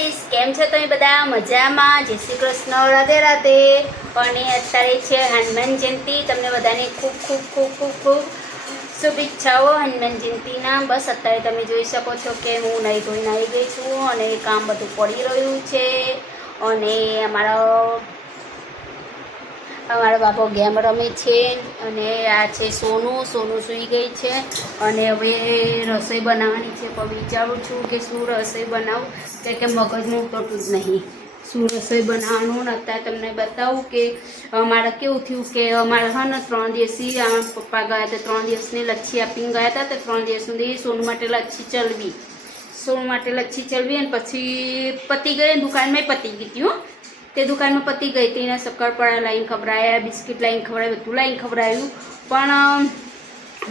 Guys, કેમ છો તમે બધા? મજામાં? જય શ્રી કૃષ્ણ, રાધે રાધે. અને અત્યારે છે હનુમાન જયંતિ. તમને બધાને ખૂબ ખૂબ ખૂબ ખૂબ ખૂબ શુભેચ્છાઓ હનુમાન જયંતિના. બસ અત્યારે તમે જોઈ શકો છો કે હું નહીં ધોઈને આવી ગઈ છું અને કામ બધું પડી રહ્યું છે. અને અમારો બાપો ગેમ રમે છે. અને આ છે સોનું સૂઈ ગઈ છે. અને હવે રસોઈ બનાવવાની છે. પણ વિચારું છું કે શું રસોઈ બનાવું, કે મગજનું ઉતરતું જ નહીં શું રસોઈ બનાવવાનું. ને અત્યારે તમને બતાવું કે અમારે કેવું થયું કે અમારે હા ને 3 દિવસથી પપ્પા ગયા હતા, 3 દિવસની લચ્છી આપીને ગયા હતા. તો 3 દિવસ સુધી સોનું માટે લચ્છી ચલવી અને પછી પતી ગઈ. દુકાનમાં પતી ગઈ હતી. તે દુકાનમાં પતી ગઈ હતી. એને શક્કરપારા લાવીને ખવડાવ્યા, બિસ્કિટ લાવીને ખવડાવ્યું, બધું લાવીને ખવડાવ્યું. પણ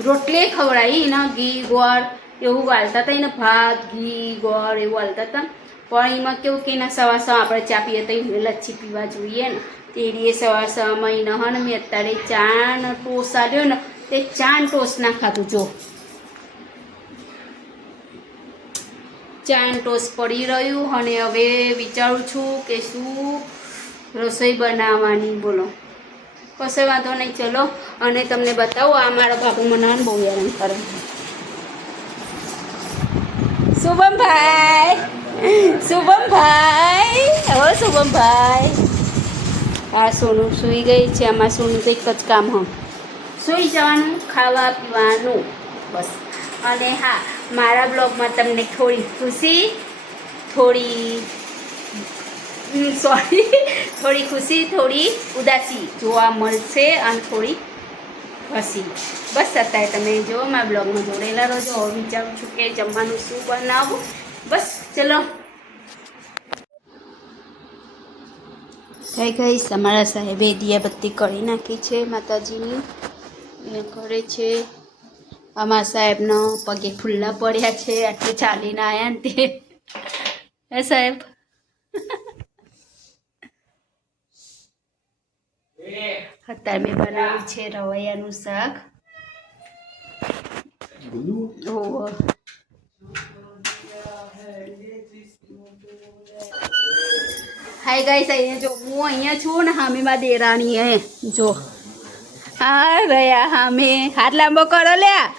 રોટલી ખવડાવી એના ઘી ગોળ એવું વાળતા હતા. એને ભાત ઘી ગોળ એવું વાળતા હતા. પણ એમાં કેવું કે એના સવા આપણે ચા પીએ તો એને લચ્છી પીવા જોઈએ ને. તે રીએ સવા એને હા ને મેં અત્યારે ચા ને ટોસ આવ્યો ને તે ચા ને ટોસ ના ખાધું. જો ચા ને ટોસ પડી રહ્યું. અને હવે વિચારું છું કે શું રસોઈ બનાવવાની. બોલો, કશો વાંધો નહીં. ચલો અને તમને બતાવો. આ મારા બાપુ મને બહુ હેરાન કરે. શુભમભાઈ, શુભમભાઈ. આ સોનું સૂઈ ગઈ છે. આમાં સોનું તો એક જ કામ સૂઈ જવાનું, ખાવા પીવાનું, બસ. અને હા, મારા બ્લોગમાં તમને થોડી ખુશી, થોડી ઉદાસી જોવા મળશે અને થોડી હસી. બસ અત્યારે તમે જો મારા બ્લોગમાં જોડેલા રહેજો. હવે વિચારું છું કે જમવાનું શું બનાવું. બસ ચલો. કઈ ગઈ અમારા સાહેબે દિયાબત્તી કરી નાખી છે માતાજીની. એ કરે છે. અમારા સાહેબનો પગે ખુલ્લા પડ્યા છે. આટલું ચાલીને આવ્યા ને તે. હે સાહેબ? અત્યારે મેં બનાવ્યું છે રવૈયાનું શાક. હાય ગાઈસ, અહીંયા જો હું અહીંયા છું ને હામે માં દેરાણી હે. જો હા રહ્યા હામે. હાથ લાંબો કરો લ્યા.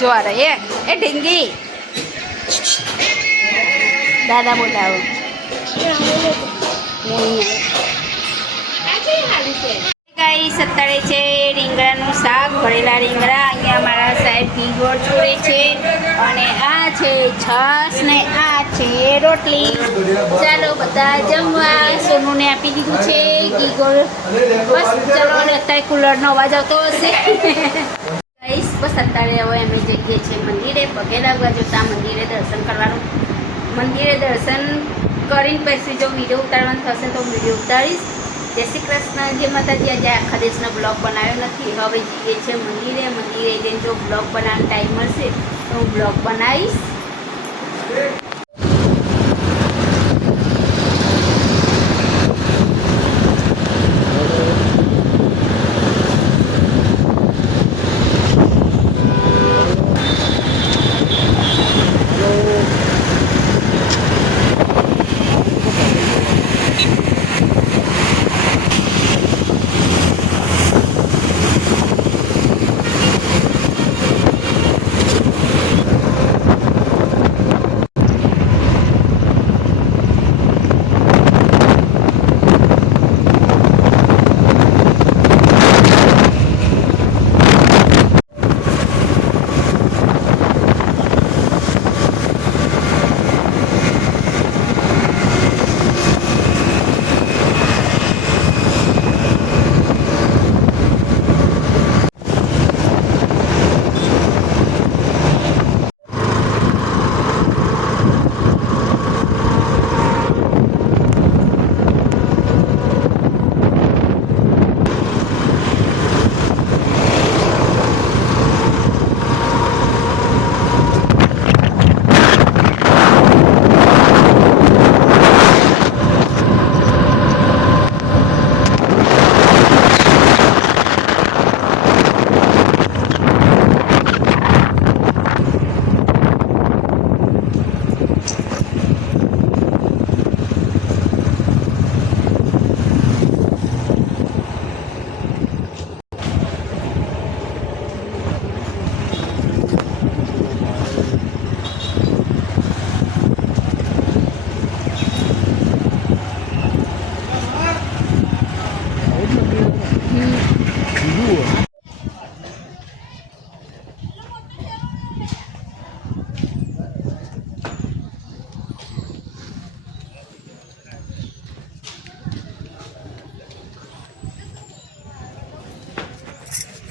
જો આ રહે એ ઢીંગી. દાદા બોલાવો. ગાઈસ, અત્યારે છે રીંગણાનું શાક, ભરેલા રીંગણા. અહીંયા મારા સાહેબ ઘી ગોળ ચોળે છે. અને આ છે છાશ ને આ છે રોટલી. ચાલો બધા જમવા. સોનુને આપી દીધું છે ઘી ગોળ. બસ ચલો. અને અત્યારે કુલરનો અવાજ આવતો હશે. ગાઈસ, બસ અત્યારે હવે અમે જઈએ છીએ મંદિરે પગે લાગવા. જોતા મંદિરે દર્શન કરવાનું. મંદિરે દર્શન કરીને પછી જો વિડીયો ઉતારવાનું થશે તો વિડીયો ઉતારીશ. જય શ્રી કૃષ્ણ, જય માતાજી. આજે આખા દેશનો બ્લોગ બનાવ્યો નથી. હવે જઈએ છીએ મંદિરે જઈને જો બ્લોગ બનાવવાનો ટાઈમ મળશે તો હું બ્લોગ બનાવીશ.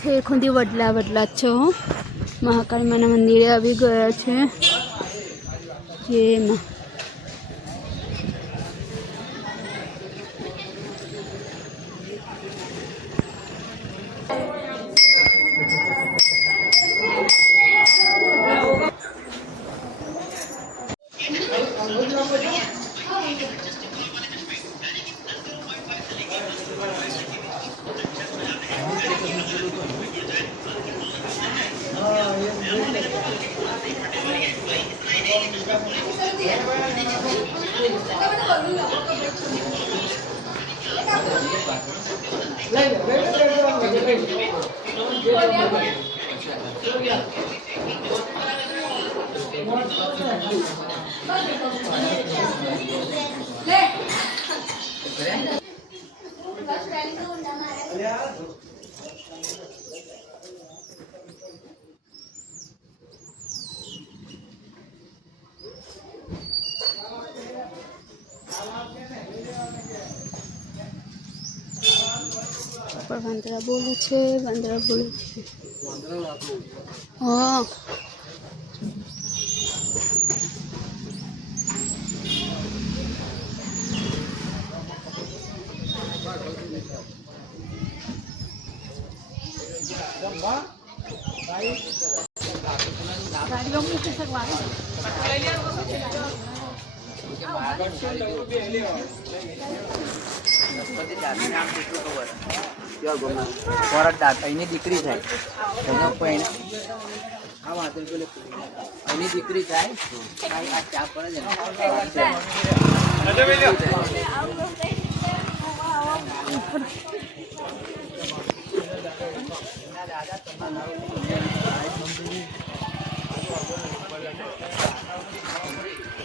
એ ખુંદી વડલા વડલા જ છે હો. મહાકાળી માના મંદિરે આવી ગયા છે. જેમાં વાંદરા બોલે છે, વાંદરા બોલે છે. હા એની દીકરી થાય એની દીકરી થાય આ ચા પર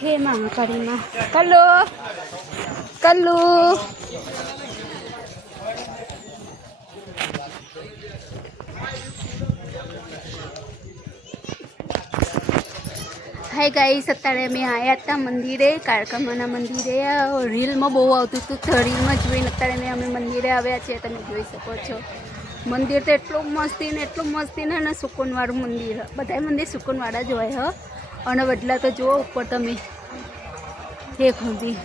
હે મહાકાળીમાં કલ્લુ કલ્લુ हाय गाइस અત્યારે અમે આવ્યા હતા મંદિરે કાળકામાના મંદિરે રીલમાં બહુ આવતું હતું રીલમાં જોઈને અત્યારે અમે મંદિરે આવ્યા છીએ તમે જોઈ શકો છો મંદિર તો એટલું મસ્તી ને અને સુકૂનવાળું મંદિર બધા મંદિર સુકૂનવાળા જ હોય અને વડલા તો જુઓ ઉપર તમે એક સુધી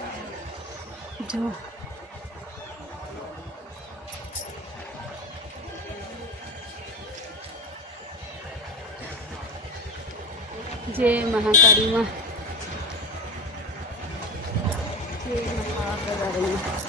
જો जय महाकाली माँ जय महाकाली माँ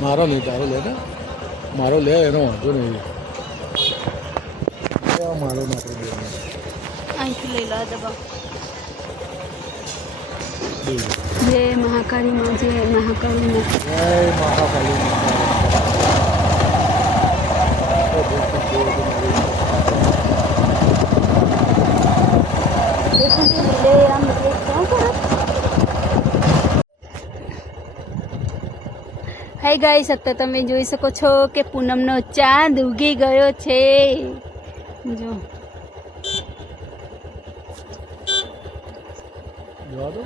મારો નહીં તારો લે ને મારો લે એનો વાંધો નહીં મારો નાખી દે અહીંથી લઈ લો દબા જય મહાકાળી માં જય મહાકાળી માં જય મહાકાળી હાય ગાઈસ અત્યારે તમે જોઈ શકો છો કે પૂનમનો ચાંદ ઉગી ગયો છે જો જોવા દો